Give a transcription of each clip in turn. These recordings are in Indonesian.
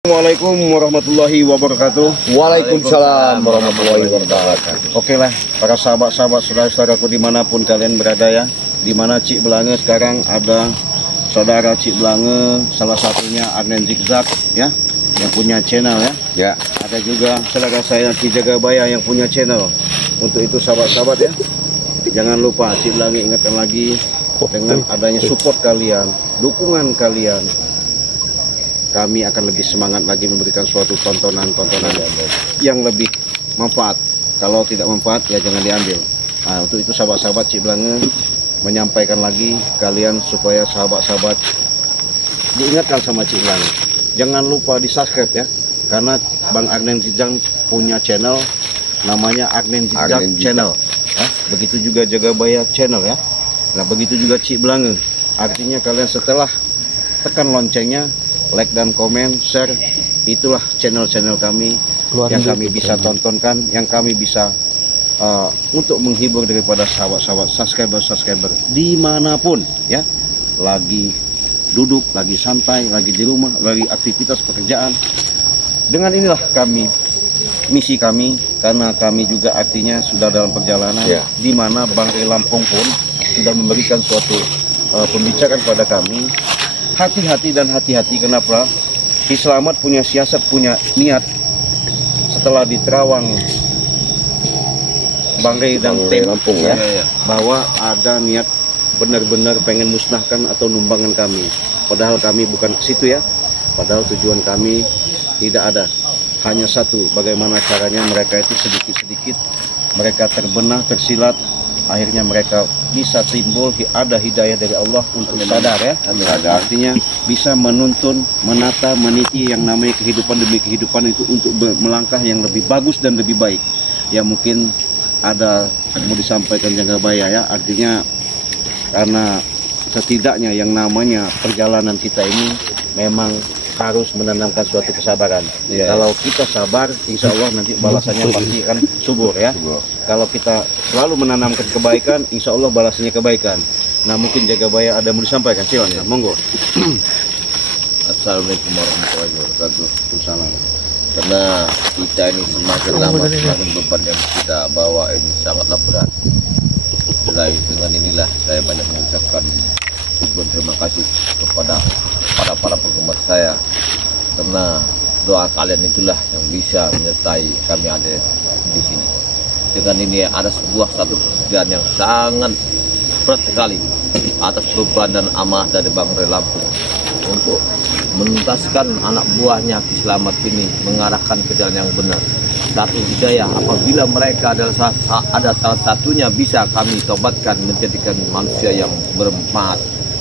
Assalamualaikum warahmatullahi wabarakatuh. Waalaikumsalam warahmatullahi wabarakatuh. Oke lah, para sahabat-sahabat, saudara-saudaraku dimanapun kalian berada ya. Dimana Cik Belange sekarang ada saudara Cik Belange, salah satunya Arnen Zigzag ya, yang punya channel ya. Ya. Ada juga saudara saya Ki Jagabaya yang punya channel. Untuk itu sahabat-sahabat ya, jangan lupa Cik Belange ingatkan lagi, dengan adanya support kalian, dukungan kalian, kami akan lebih semangat lagi memberikan suatu tontonan-tontonan yang lebih manfaat. Kalau tidak manfaat ya jangan diambil. Nah, untuk itu sahabat-sahabat Cik Belange menyampaikan lagi kalian supaya sahabat-sahabat diingatkan sama Cik Belange. Jangan lupa di subscribe ya, karena Bang Arnen Zigzag punya channel namanya Arnen Zigzag Channel. Ya. Begitu juga Jagabaya Channel ya. Nah begitu juga Cik Belange. Artinya kalian setelah tekan loncengnya, like dan komen, share, itulah channel-channel kami yang kami bisa tontonkan, yang kami bisa untuk menghibur daripada sahabat-sahabat subscriber dimanapun ya, lagi duduk, lagi santai, lagi di rumah, lagi aktivitas pekerjaan. Dengan inilah kami, misi kami, karena kami juga artinya sudah dalam perjalanan ya. Di mana Bang Ray Lampung pun sudah memberikan suatu pembicaraan pada kami. Hati-hati dan hati-hati. Kenapa? Ki Slamet punya siasat, punya niat setelah di Terawang Bang Ray dan tim Lampung ya, bahwa ada niat benar-benar pengen musnahkan atau numbangan kami. Padahal kami bukan ke situ ya. Padahal tujuan kami tidak ada. Hanya satu, bagaimana caranya mereka itu sedikit-sedikit mereka terbenah, tersilat, akhirnya mereka bisa timbul, ada hidayah dari Allah untuk sadar ya. Artinya bisa menuntun, menata, meniti yang namanya kehidupan demi kehidupan itu untuk melangkah yang lebih bagus dan lebih baik. Ya mungkin ada mau disampaikan Jagabaya ya, artinya karena setidaknya yang namanya perjalanan kita ini memang harus menanamkan suatu kesabaran. Kalau kita sabar, insya Allah nanti balasannya pasti akan subur ya. Kalau kita selalu menanamkan kebaikan, insya Allah balasannya kebaikan. Nah mungkin Jagabaya ada mau disampaikan, silakan. Monggo. Assalamualaikum warahmatullahi wabarakatuh. Salam. Karena kita ini semakin lama semakin beban yang kita bawa ini sangatlah berat. Dengan inilah saya banyak mengucapkan terima kasih kepada para penggemar saya, karena doa kalian itulah yang bisa menyertai kami ada di sini. Dengan ini ada satu pekerjaan yang sangat berat sekali atas beban dan amanah dari Bang Ray Lampung untuk menuntaskan anak buahnya Ki Slamet ini mengarahkan ke jalan yang benar. Satu hidayah, apabila mereka adalah ada salah satunya bisa kami tobatkan menjadikan manusia yang bermanfaat,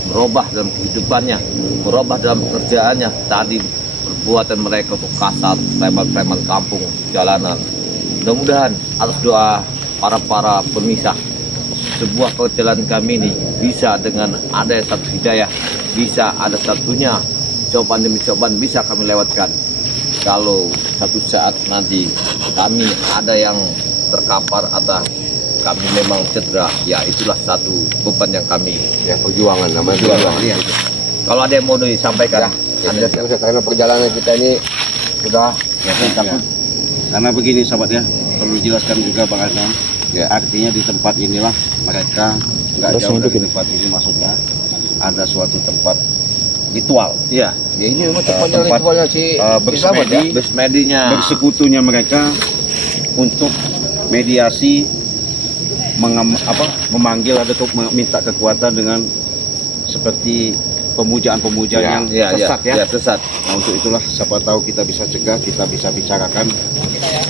merubah dalam kehidupannya, merubah dalam pekerjaannya. Tadi perbuatan mereka untuk kasar, preman-preman kampung, jalanan. Mudah-mudahan atas doa para pemisah, sebuah perjalanan kami ini bisa dengan ada satu hidayah, bisa ada satunya cobaan demi cobaan bisa kami lewatkan. Kalau satu saat nanti kami ada yang terkapar atau kami memang cedera, ya itulah satu beban yang kami perjuangan namanya perjuangan ya. Kalau ada yang mau disampaikan ya, karena perjalanan kita ini sudah karena begini sahabat ya, perlu dijelaskan juga Bang Arnen ya, artinya di tempat inilah mereka nggak jauh dari tempat ini, maksudnya ada suatu tempat ritual ya, ini memang tempat ritualnya si bersemedinya, bersekutunya mereka untuk mediasi, memanggil atau meminta kekuatan dengan seperti pemujaan-pemujaan yang sesat ya. Sesat. Nah untuk itulah siapa tahu kita bisa cegah, kita bisa bicarakan.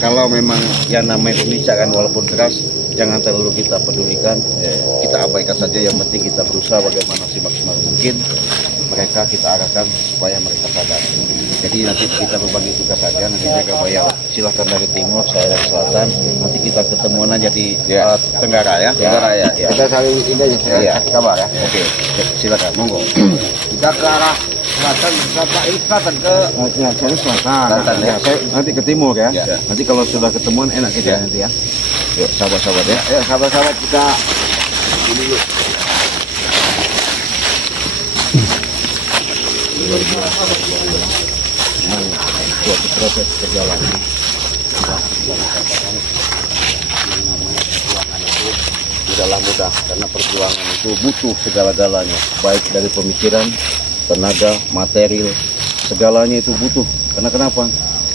Kalau memang yang namanya pembicaraan walaupun keras, jangan terlalu kita pedulikan, kita abaikan saja. Yang penting kita berusaha bagaimana semaksimal mungkin mereka kita arahkan supaya mereka sadar. Jadi nanti kita berbagi tugas saja, nanti Jagabaya silahkan dari timur, saya dari selatan, nanti kita ketemuan aja di Tenggara ya. Tenggara ya. Kita saling ini aja, kasih kabar ya. Oke, silakan, monggo. Kita ke arah selatan, selatan ke selatan ya. Saya nanti ke timur ya. Nanti kalau sudah ketemuan enak kita nanti ya. Yuk sahabat-sahabat ya. Ayo sahabat-sahabat kita ini dulu. Luar biasa. suatu proses perjalanan. Yang namanya perjuangan itu tidaklah mudah, karena perjuangan itu butuh segala-galanya, baik dari pemikiran, tenaga, material, segalanya itu butuh. Karena kenapa?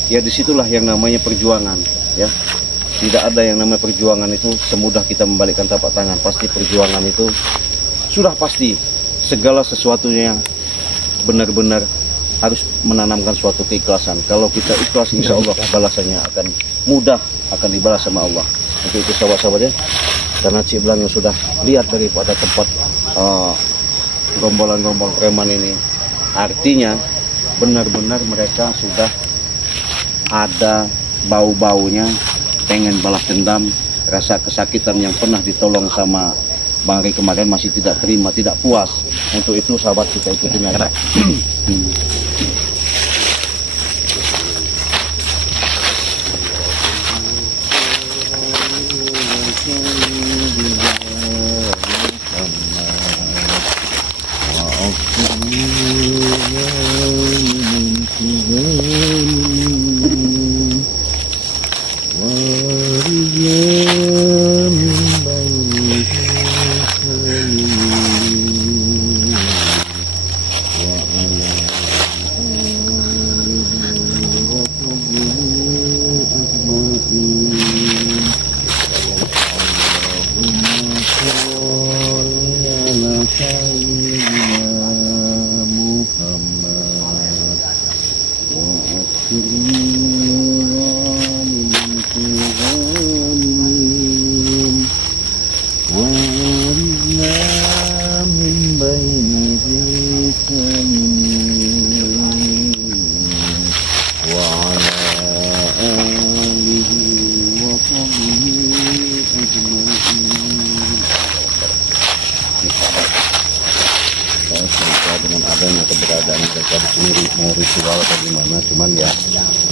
Ya disitulah yang namanya perjuangan, ya. Tidak ada yang namanya perjuangan itu semudah kita membalikkan telapak tangan. Pasti perjuangan itu sudah pasti segala sesuatunya yang benar-benar harus menanamkan suatu keikhlasan. Kalau kita ikhlas, insya Allah balasannya akan mudah, akan dibalas sama Allah. Untuk itu sahabat-sahabat ya, karena Cik Blang yang sudah lihat daripada tempat gombolan-gombol preman ini, artinya benar-benar mereka sudah ada bau-baunya, pengen balas dendam, rasa kesakitan yang pernah ditolong sama Bang Ri kemarin masih tidak terima, tidak puas. Untuk itu sahabat kita ikutin aja. Dengan adanya keberadaan mereka di sini mau ritual atau gimana, cuman ya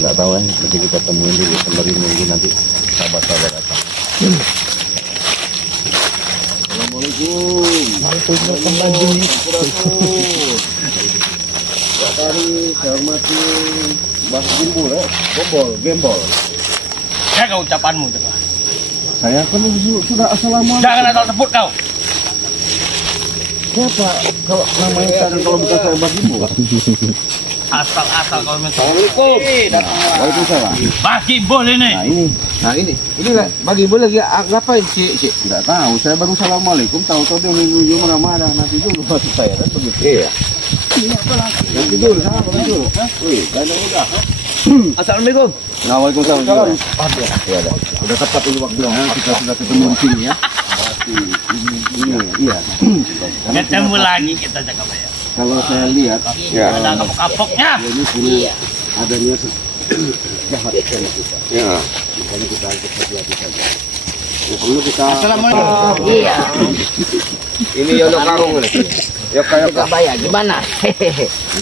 nggak tahu ya, nanti kita temuin dulu sembari nunggu nanti sahabat-sahabat datang. Assalamualaikum. Waalaikumsalam. Pak Tari, saya hormati Mbah Gimbul ya, gembol. Jaga ucapanmu, coba. Saya kan sudah assalamualaikum. Jangan asal sebut kau. Siapa kalau namanya saya kalau bukan saya Mbah Gimbul? Asal-asal kau minta. Assalamualaikum. Waalaikumsalam. Mbah Gimbul ini. Nah ini lah Mbah Gimbul lagi ngapain Cik? Nggak tahu. Saya baru assalamualaikum. Tahu-tahu dia menuju marah-marah. Nanti dulu maksud saya kan begitu. Iya. Nanti dulu. Dulu. Wih, udah. Assalamualaikum. Nah, waalaikumsalam. Ya, udah tepat ini waktunya. Kita sudah ketemu di sini ya. Ini iya. Ketemu lagi kita jaga bayar. Kalau saya lihat, ya ada kapok-kapoknya. Ini punya ada niat jahat sama kita. Ya. Makanya kita harus hati-hati saja. Perlu kita. Assalamualaikum. Iya. Ini Yono Karung nih. Ya kayak bayar gimana?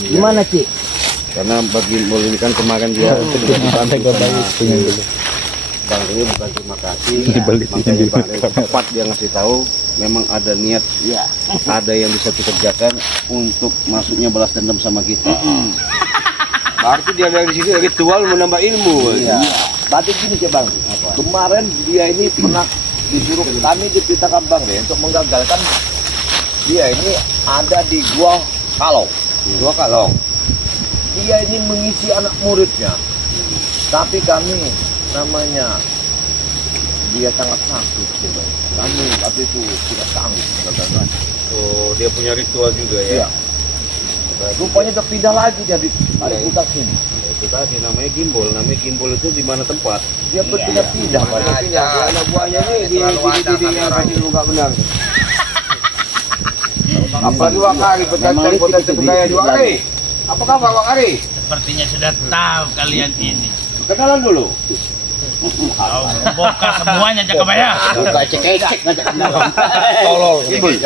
Gimana Ci? Karena bagi Gimbul ini kan kemarin dia Bang ini bukan terima kasih, makanya Bang tepat dia ngasih tahu memang ada niat, ya, ada yang bisa dikerjakan untuk masuknya balas dendam sama kita. berarti dia dari sini ritual menambah ilmu. Iya. Berarti gini ya Bang. Kemarin dia ini pernah disuruh kami diperintahkan Bang ya untuk menggagalkan dia ini ada di Gua Kalong. Gua Kalong. Dia ini mengisi anak muridnya. Tapi kami namanya dia sangat sakit gitu. Kami tapi itu tidak sanggup menggagalkan. Oh, dia punya ritual juga ya. Iya. Rupanya udah pindah lagi dia di putar sini. Itu tadi namanya Gimbul. Namanya Gimbul itu di mana tempat? Dia berpindah-pindah. Anak buahnya nih di yang kasih lu nggak benar. Apa 2 kali potensi budaya 2 kali? Apa kabar Bang Ari? Sepertinya sudah tahu kalian ini. Kenalan dulu. Kau membongkar semuanya jaga bayar. Buka cek-cek ngajak kenalan. Tolol. Gimbul.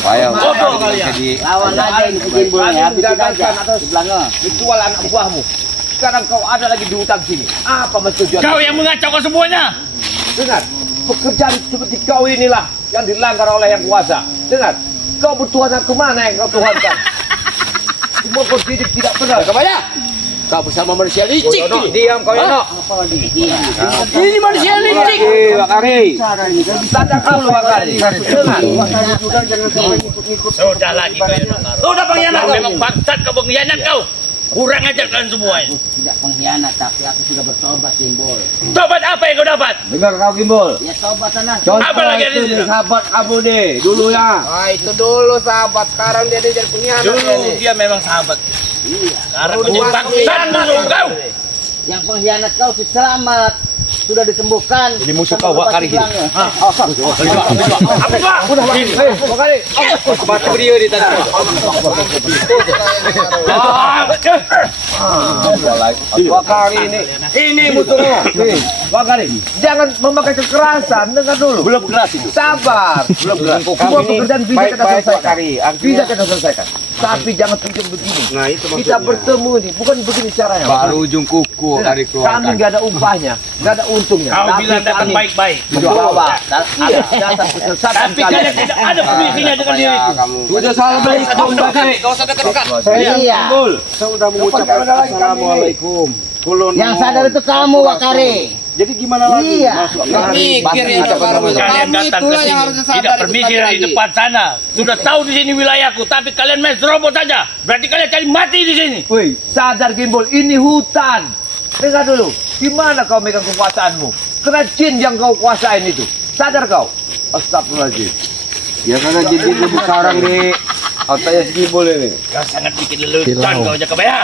Bayang. Bodoh kalian. Lawan aja ini Gimbul ya. Bikin aja di belakang. Ritual anak buahmu. Sekarang kau ada lagi di hutang sini. Apa tujuan? Kau yang mengacaukan semuanya. Dengar, pekerjaan seperti kau inilah yang dilanggar oleh yang kuasa. Dengar, kau bertuhan ke mana yang kau tuhankan? Semua kau didik tidak benar, kebayang? Kau bersama manusia licik. Diam kau Yono. Ini manusia licik. Wakari. Sadar kamu Wakari. Sudah lagi kau Yono. Sudah pengkhianat kau. Memang bangsat kau pengkhianat kau. Kurang ajar kalian semua ini. Tidak pengkhianat, tapi aku sudah bertobat, Gimbol. Tobat apa yang kau dapat? Dengar kau Gimbol. Ya tobat sana. Apa lagi ada di Contoh situ? sahabat kamu nih dulu ya. Itu dulu sahabat, sekarang dia jadi pengkhianat. Dulu dia memang sahabat. Iya. Sekarang menjadi bangsat musuh kau. Yang pengkhianat kau selamat. Sudah disembuhkan. Jadi musuh kau Wakari ini. Apa itu? Wakari. Mati dia di tanah. Wakari ini musuhnya. Wakari, jangan memakai kekerasan. Dengar dulu. Belum keras itu. Sabar. Belum keras. Semua pekerjaan bisa kita selesaikan. Bisa kita selesaikan. Tapi jangan pinjam begini. Nah, itu Kita bertemu ini, bukan begini caranya. Baru ujung kuku dari keluarga. Kami nggak ada upahnya, nggak ada untungnya. Kau Tapi bilang datang kami baik-baik. bawa. Iya, datang kesesatan Tapi kalian tidak ada permisinya dengan diriku. Sudah assalamualaikum. Kau sadar dekat. Iya. saya sudah mengucapkan assalamualaikum. Kulon Yang sadar itu kamu, Wakari. Jadi gimana lagi? Iya. Mikir ya sekarang itu. Kalian Kamu datang ke itulah yang sini harusnya sadar. tidak permisi dari depan sana. Sudah tahu di sini wilayahku, tapi kalian main serobot saja. Berarti kalian cari mati di sini. Woi, sadar Gimbol, ini hutan. Dengar dulu, di mana kau megang kekuasaanmu? Kena jin yang kau kuasain itu. Sadar kau? Astagfirullahaladzim. Ya karena jadi sekarang di otaknya si Gimbol ini. Kau sangat bikin lelucon kau Jakabaya.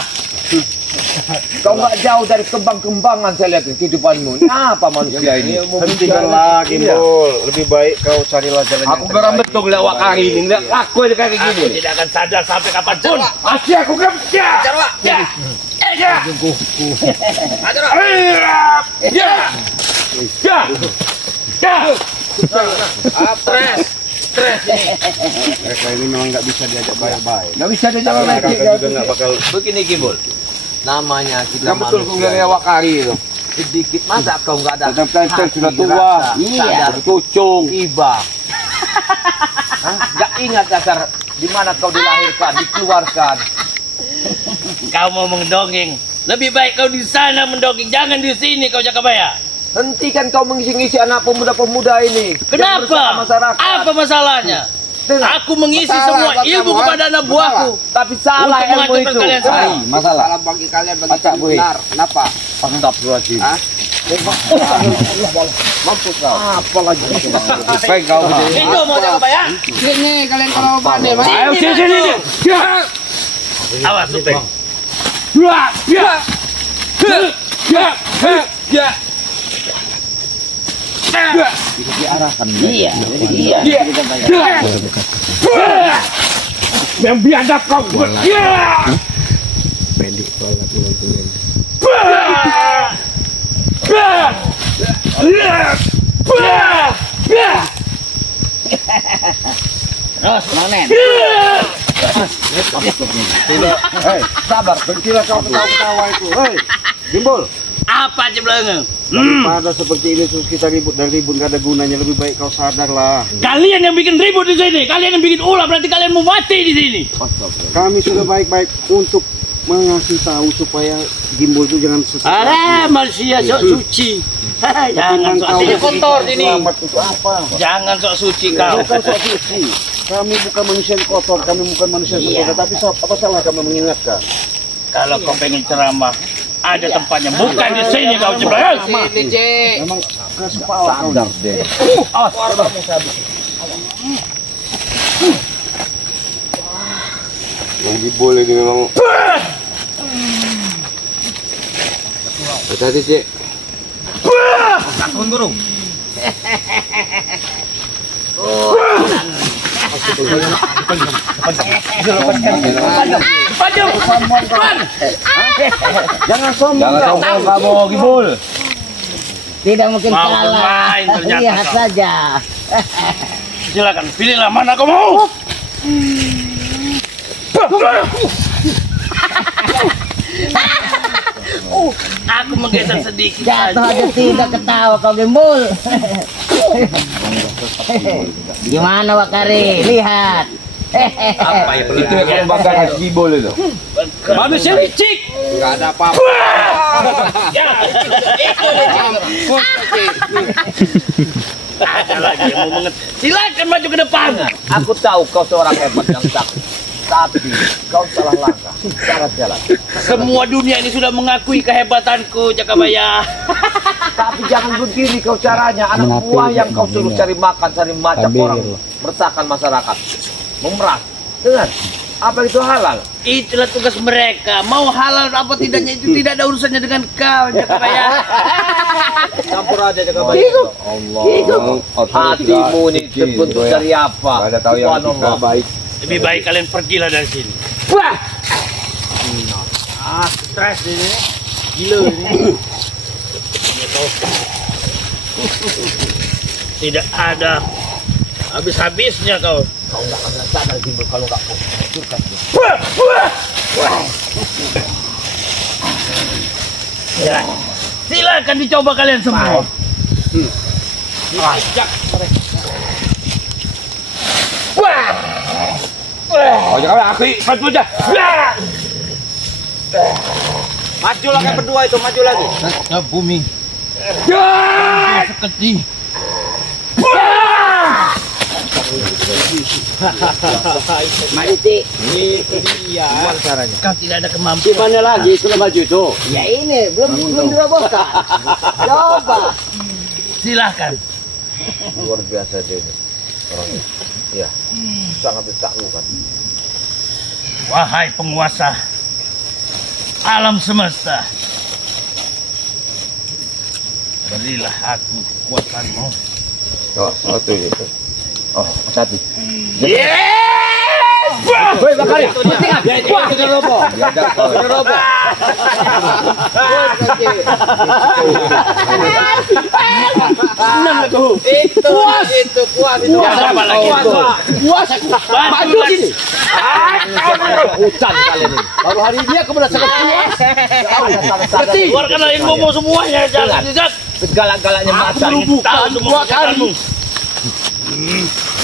Kau nggak jauh dari kembang-kembangan saya lihat kehidupanmu. Apa manusia ini? Hentikanlah Gimbol. Lebih baik kau carilah jalan Aku geram betul lihat Wakari ini. Lihat aku ini kayak Aku gini. tidak akan sadar sampai kapanpun. Masih aku geram. Ya. Ya. Ya. Ya. Mereka ini memang nggak bisa diajak baik-baik. Nggak bisa dia jalan Mereka lagi. juga nggak bakal. Begini Gimbol. Namanya kita Yang betul kau lihat Wakari itu. sedikit masa kau nggak ada Kadang-kadang sudah hati, tua. rasa, Iya. sadar, Tucung. iba. Nggak ingat dasar di mana kau dilahirkan, dikeluarkan. Kau mau mendongeng. Lebih baik kau di sana mendongeng, jangan di sini kau Jakabaya. Hentikan kau mengisi-ngisi anak pemuda-pemuda ini. Yang merusak Kenapa? Masyarakat. Apa masalahnya? Dengar. Aku mengisi Masalah semua buat ilmu kamu, kepada anak buahku. Tapi salah Untuk ilmu menghancurkan itu. kalian semua. Masalah. Salah bagi kalian bagi Acak, kalian Boy. benar. Kenapa? Astagfirullahaladzim. Hah? Mampus kau. Apalagi. Baik kau. Indo mau Jakabaya? Sini kalian kalau pandai, Mas. Ayo sini. Awas Supeng. Iya. Iya. Yang biadab kau. Terus, Nonen. Hei, sabar. Berhentilah kau ketawa-ketawa itu. Hei, Gimbol. Apa aja belengeng? Daripada seperti ini terus kita ribut dan ribut nggak ada gunanya. Lebih baik kau sadarlah. Kalian yang bikin ribut di sini, kalian yang bikin ulah, berarti kalian mau mati di sini. Kami sudah baik-baik untuk mengasih tahu supaya Gimbol itu jangan sesat. Manusia sok suci. Jangan sok suci kotor ini. Selamat untuk apa? Jangan sok suci kau. Bukan sok suci. Kami bukan manusia yang kotor, kami bukan manusia yang sempurna. Tapi apa salah kami mengingatkan? Kalau kau pengen ceramah, ada tempatnya. Bukan di sini kau ceramah. Sini, Cik. Memang keras kepala kau. Deh. Yang Gimbol ini memang. Hati-hati, Cik. Jangan sombong kau. Kamu Gimbol. Tidak mungkin Mau kalah. bermain ternyata Lihat kau. saja. Silakan pilihlah mana kau mau. Aku menggeser sedikit Jatuh saja. aja tidak ketawa kau Gimbol. Gimana Wakari? Lihat. Itu yang kau banggakan Gimbol itu. Manusia licik. Enggak ada apa-apa. Ya, itu ada lagi yang mau menget. Silakan maju ke depan. Aku tahu kau seorang hebat yang sakti. Tapi kau salah langkah, salah jalan. Semua dunia ini sudah mengakui kehebatanku, Jakabaya. Tapi jangan begini kau caranya. Anak buah yang kau suruh cari makan, cari macam orang, meresahkan masyarakat, memeras. Dengar, apa itu halal? Itulah tugas mereka. Mau halal apa tidaknya itu tidak ada urusannya dengan kau, Jakabaya. Campur aja Jakabaya. Allah. Hatimu ini terbentuk dari apa? Ada tahu yang kita baik. Lebih baik kalian pergilah dari sini. Wah! Stres ini. Gila ini. Tidak ada habis-habisnya kau. Kau nggak akan sadar Gimbal kalau nggak kau hancurkan dia. Ya. Silakan dicoba kalian semua. Ajak mereka. Wah! Oh jangan aku maju aja. Maju lagi berdua itu, maju lagi. Ke bumi. Seketi. Mati. Itu dia. Caranya. Kau tidak ada kemampuan. Gimana lagi sudah maju tuh? Ya ini belum dirobohkan. Coba. Silahkan. Luar biasa dia ini. Orangnya. Ya. Sangat ditaklukkan. Wahai penguasa alam semesta, berilah aku kekuatanmu. Oh, satu itu. Oh, satu. Woi, Bakari. Wah, sudah roboh. Sudah roboh. Puas itu. Apa lagi? Puas aku. Maju sini. Hutan kalian ini. Baru hari ini aku merasakan puas. Keluarkanlah ilmumu semuanya, jangan dijat. Segala-galanya macan. Tahu semua kekuatanmu.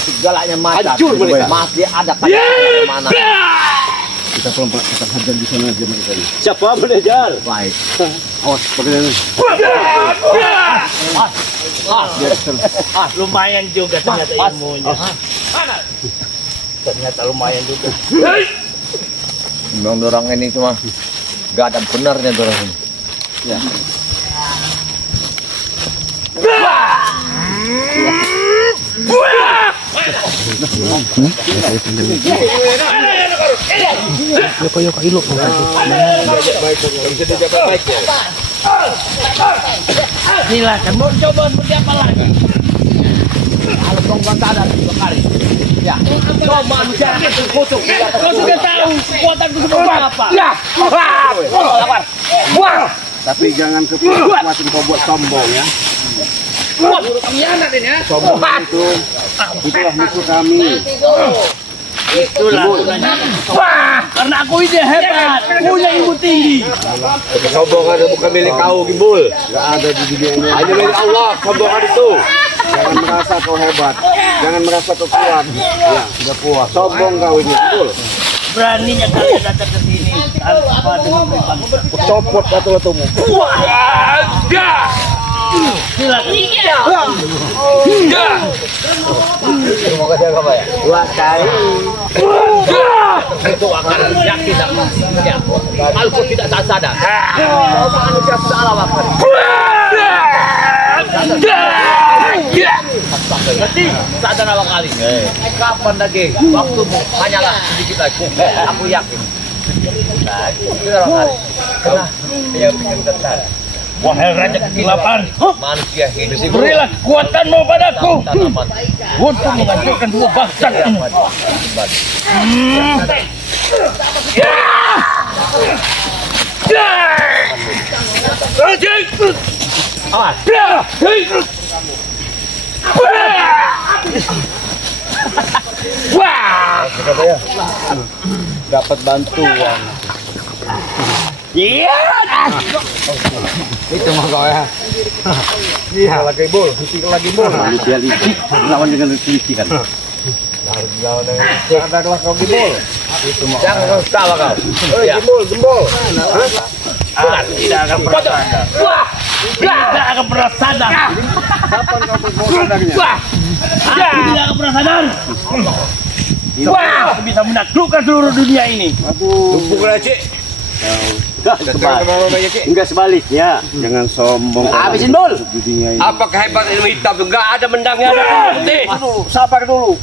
Segalanya macan. Hancur mereka. Masih ada kalian mana? Kita pelan-pelan kita hajar di sana aja mereka ini. Siapa menejar? Baik. Awas pakai ini. Lumayan juga ternyata ilmunya. Ternyata lumayan juga. Memang orang ini cuma gak ada benarnya orang ini. Ya. Silakan mau coba seperti apa lagi? Kalau kau nggak sadar Bakari. Ya. Kau manusia itu kutuk. Kau sudah tahu kekuatanku seperti apa? Wah. Tapi jangan kekuatan kau buat sombong ya. Wah, pengkhianat ini ya. Sombong itulah musuh kami. Itulah gunanya. Wah, karena aku ini hebat, punya ilmu tinggi. Kesombongan bukan milik kau, Gimbal. Gak ada di dunia ini. Hanya milik Allah, kesombongan itu. Jangan merasa kau hebat. Jangan merasa kau kuat. Ya, sudah puas. Sombong kau ini, betul. Beraninya kalian datang ke sini tanpa dengan bangsa. Copot batu-batumu. Silakan. Terima kasih Kak ya. Dua kali. Itu akan yakin aku. Ya. Kalau kau tidak sadar. Kau manusia salah Bakari. Ngerti? Sadar awal kali. Kapan lagi? Waktumu hanyalah sedikit lagi. Aku yakin. Sadar awal kali. Karena dia bikin tentar. Wahai Raja Kegelapan, Manusia hidup. berilah kekuatanmu padaku untuk menghancurkan dua bangsa ini. Dapat bantuan. Iya. Itu mah kau ya. Iya. Lagi bol, lagi bol. Dia licik, lawan dengan licik kan. Lawan dengan licik. Adalah kau di bol. Jangan kau tawa kau. Gembol. Aku tidak akan pernah sadar. Tidak akan pernah sadar. Kapan kau mau sadarnya? Aku tidak akan pernah sadar. Aku bisa menaklukkan seluruh dunia ini. Pukul aja. Enggak sebaliknya. Jangan sombong. Habisin bol. Di dunia ini. Apakah hebat ilmu hitam itu? Enggak ada mendangnya, ada putih. Sabar dulu.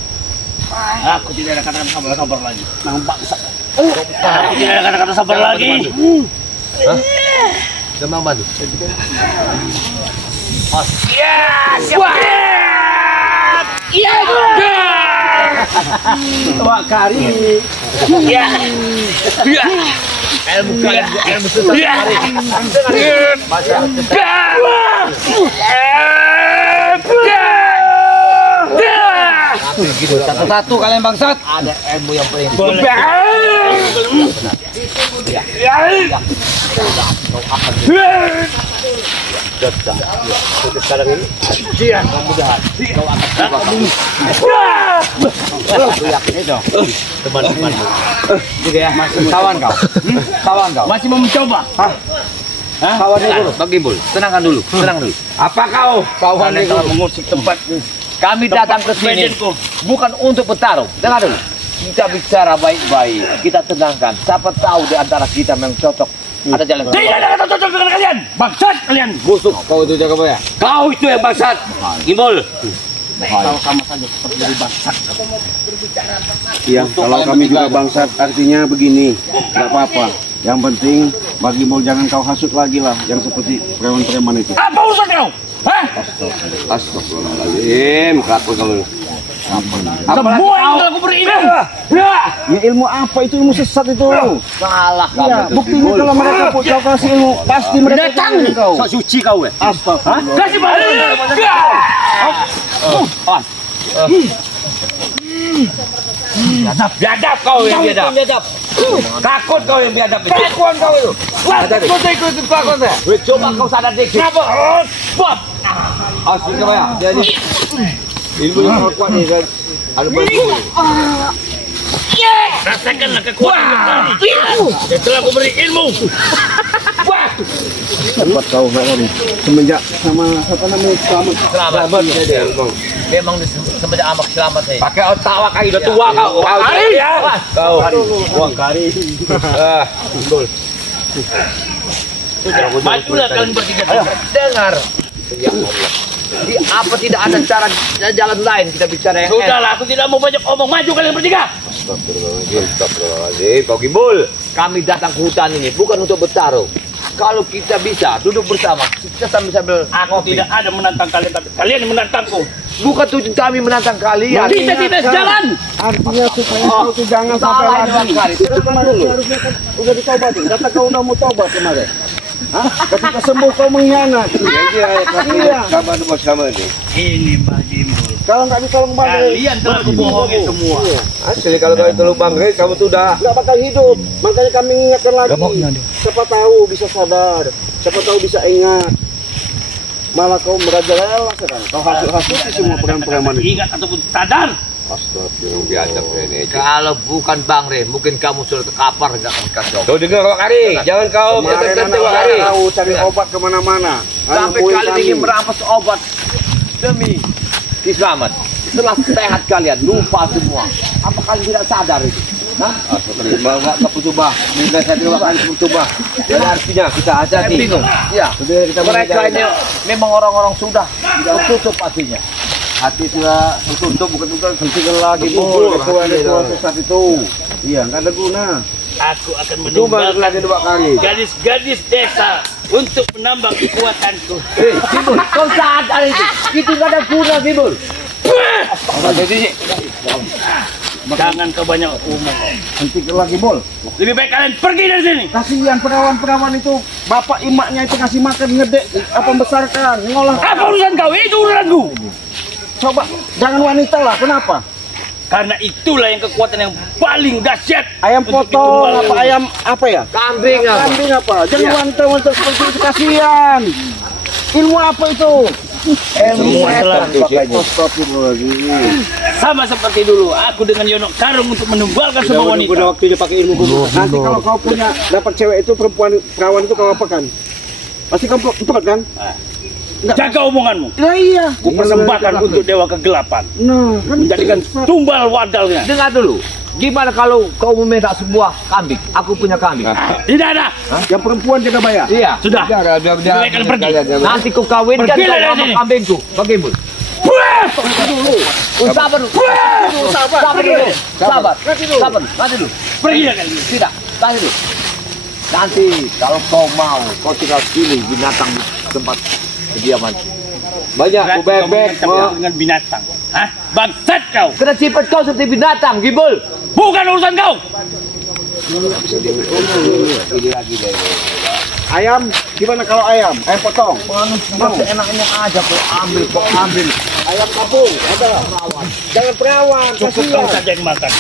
Aku tidak ada kata-kata sabar lagi. Aku tidak ada kata-kata sabar lagi. Demang bantu. Wah, Kari. Ilmu kalian ilmu susah. Satu-satu kalian bangsat. Ada ilmu yang paling. Sekarang ini mudah-mudahan kau akan teman-teman juga ya, kawan kau. Kawan kau. Masih mau mencoba? Kawan dulu. Bagi Bul, tenangkan dulu. Apa kau? Kawan Kalian telah mengusik tempat Kami datang ke sini Presiden-ku. bukan untuk bertarung. Dengar dulu. Kita bicara baik-baik. Kita tenangkan. Siapa tahu di antara kita yang cocok. Ada jalan. Tidak ada kata cocok dengan kalian. Bangsat kalian. Busuk kau itu jaga ya. Kau itu yang bangsat. Gimbol. Kalau sama saja seperti dari bangsat. Iya, kalau kami juga bangsat artinya begini, nggak apa-apa. Yang penting bagi mau jangan kau hasut lagi lah, yang seperti preman-preman itu. Apa urusan kau? Hah? Astagfirullahaladzim. Kerapu kamu. Semua yang telah aku beri ilmu. Ya ilmu apa itu, ilmu sesat itu. Salah Ya, kamu. buktinya kalau mereka kau kasih ilmu, pasti mereka Datang. kau. Sok suci kau ya. Astagfirullah. Kasih balik. Biadab kau yang biadab. Takut kau yang biadab. Takut kau itu. Kau ikut takut ya. Coba kau sadar dikit. Kenapa? Bab. Asli kau ya. Jadi ilmu yang kuat ni kan. Ada bantu. Rasakanlah kekuatan tadi. Yang telah aku beri ilmu. Dapat kau kan semenjak sama apa namanya Selamat dia. Memang semenjak amak selamat saya. Pakai otak kali udah tua kau. Kari ya. Kau. Wah kari. Betul. Majulah kalian bertiga. Dengar. Ya Allah. Jadi apa tidak ada cara jalan lain kita bicara yang Sudahlah, aku tidak mau banyak omong. Maju kalian bertiga. Astagfirullahaladzim, kau gimbul. Kami datang ke hutan ini bukan untuk bertarung. Kalau kita bisa duduk bersama, kita sambil Aku tidak ada menantang kalian, tapi kalian yang menantangku. bukan tujuan kami menantang kalian. Kita tidak sejalan. artinya supaya kau tuh jangan sampai Salah ini lagi. Kari. Harusnya kan udah ditobatin. Kata kau udah mau tobat kemarin. Hah? Ketika sembuh kau mengkhianat. Iya. Kabar bos kamu ini. Ini bagimu. Kalau nggak ditolong balik. Kalian telah kebohongi semua. Asli kalau kau itu lubang kamu tuh udah Nggak bakal hidup. Makanya kami ingatkan lagi. Siapa tahu bisa sadar. Siapa tahu bisa ingat. Malah kau merajalela sekarang. Kau hasut-hasuti semua preman-preman itu. Ingat ataupun sadar. astagfirullah biadab ini. Kalau bukan Bang Re, mungkin kamu sudah terkapar nggak akan kasih. Kau dengar Wak Kari, jangan kau Kemarin tertentu Wak anak Kari. tahu cari obat kemana-mana. Sampai kalian ingin merampas obat demi selamat. Setelah sehat kalian lupa semua. Apa kalian tidak sadar itu? Hah? Bawa ke coba, minta saya dua kali coba. Dan artinya kita hati-hati. Bingung. Ya. Mereka ini memang orang-orang sudah tidak tutup hatinya. Hati sudah tertutup, bukan hentikan lagi. Ritual sesat itu. Iya, nggak ada guna. Aku akan Coba menumbalkan lagi 2 kali. gadis-gadis desa untuk menambah kekuatanku. Gibul, kau sadar itu? Itu nggak ada guna, Gibul. Jangan kau banyak omong. Hentikan lagi, Bol. Lebih baik kalian pergi dari sini. Kasihan perawan-perawan itu. Bapak imaknya itu ngasih makan, ngedek, apa membesarkan, ngolah. Apa urusan kau? Itu urusanku. Coba, jangan wanita lah. Kenapa? Karena itulah yang kekuatan yang paling dahsyat. Ayam untuk potong, ditumbal. apa ayam apa ya? Kambing apa? Kambing apa? Jangan wanita-wanita seperti itu, kasihan. Ilmu apa itu? Semua telah Astagfirullahaladzim. sama seperti dulu. Aku dengan Yono Karung untuk menumbalkan semua wanita. Udah waktunya pakai ilmu guru. Nanti kalau kau punya dapat cewek itu perawan itu kau apakan? Pasti kau empat kan? Jaga omonganmu. Nah iya. Ku persembahkan untuk dewa kegelapan. Nah, kan Menjadikan tumbal wadalnya. Dengar dulu. Gimana kalau kau meminta sebuah kambing? Aku punya kambing. Tidak ada. yang perempuan jaga bayar. Iya. Sudah. Silakan pergi. Nanti kau kawinkan Pergilah kau dari sama sini. kambingku. Bagaimana? Sabar dulu. Sabar dulu. Sabar. Sabar. Nanti dulu. Pergi kalian. Tidak. Nanti dulu. Nanti kalau kau mau, kau tinggal pilih binatang di tempat kediaman. Banyak Berarti kau mengancam dengan binatang. Hah? Bangsat kau. Kena sifat kau seperti binatang, Gibol. Bukan urusan kau. Ini lagi deh. Ayam, gimana kalau ayam? Ayam potong. Enaknya aja kau ambil. Ayam kampung, ada. Jangan perawan, Cukup kau saja yang makan.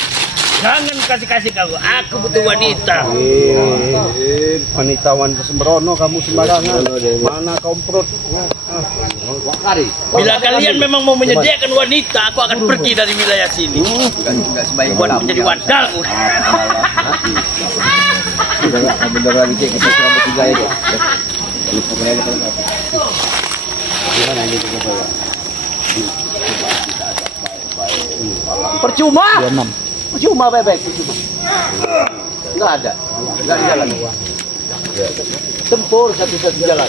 Jangan kasih-kasih kau. Aku butuh wanita. Wanita sembrono kamu sembarangan. Mana kaum perut? Bila kalian memang mau menyediakan wanita, aku akan pergi dari wilayah sini. Buat menjadi wadalku. Bentar lagi cek kita selama 3 ya. Percuma. Percuma bebek. Enggak ada. Enggak jalan. Tempur satu-satu jalan.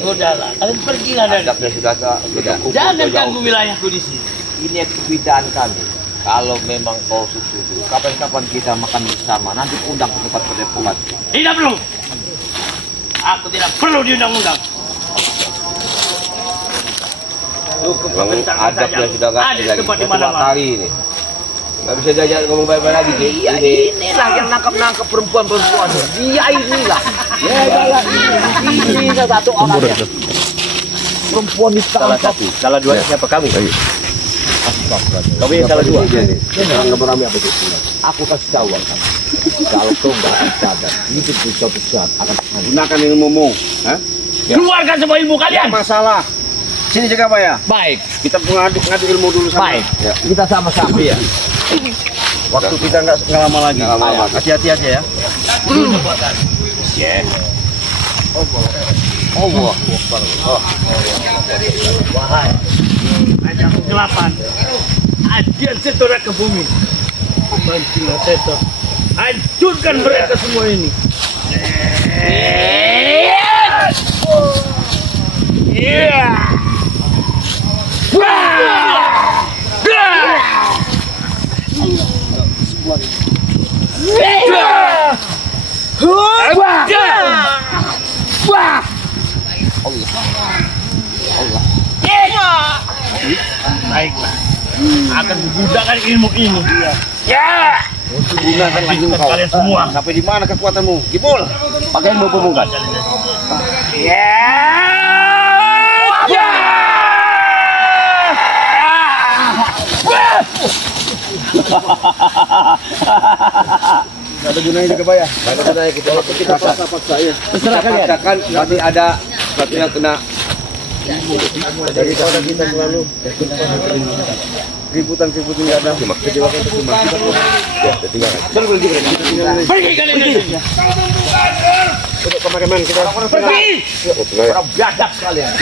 Udahlah, kalian pergilah dari. Jangan ganggu wilayahku di sini. Ini kebiasaan kami. Kalau memang kau setuju, kapan-kapan kita makan bersama. Nanti undang ke tempat padepokan. Tidak perlu. Aku tidak perlu diundang-undang. Adabnya sudah ada di tempat di mana-mana. hari ini. Nggak bisa diajak ngomong baik-baik lagi, Ki. Iya, inilah yang nangkap perempuan-perempuan. Dia inilah. Ya, ini satu orang ya. Perempuan ditangkap. Salah dua siapa kamu? Kamu yang salah dua. Jangan berami apa itu? Aku kasih tahu kamu. Kalau kau nggak sadar, itu suatu saat akan Gunakan ilmumu. Hah? Keluarkan semua ilmu kalian. Masalah. Sini jaga bayar. baik. Kita ngadu ilmu dulu sama. Baik. Kita sama-sama. Iya. Waktu kita nggak lama lagi. Hati-hati aja ya. Wahai raja kegelapan, ajian setorak ke bumi. Bantulah setor, hancurkan mereka semua ini. Baiklah, akan digunakan ilmu ini. Ya, Gunakan lagi kau. kalian semua. Sampai di mana kekuatanmu? Gibol. Pakai ilmu pemungkas. Nggak ada gunanya jaga bayar. Nggak ada gunanya kita paksa ya. terserah kalian. Kan pasti ada satu yang kena. Daripada kita selalu ributan nggak ada. Kejauhan itu cuma. Pergi kalian dari sini. Untuk kameramen kita. Pergi. Orang biadab kalian.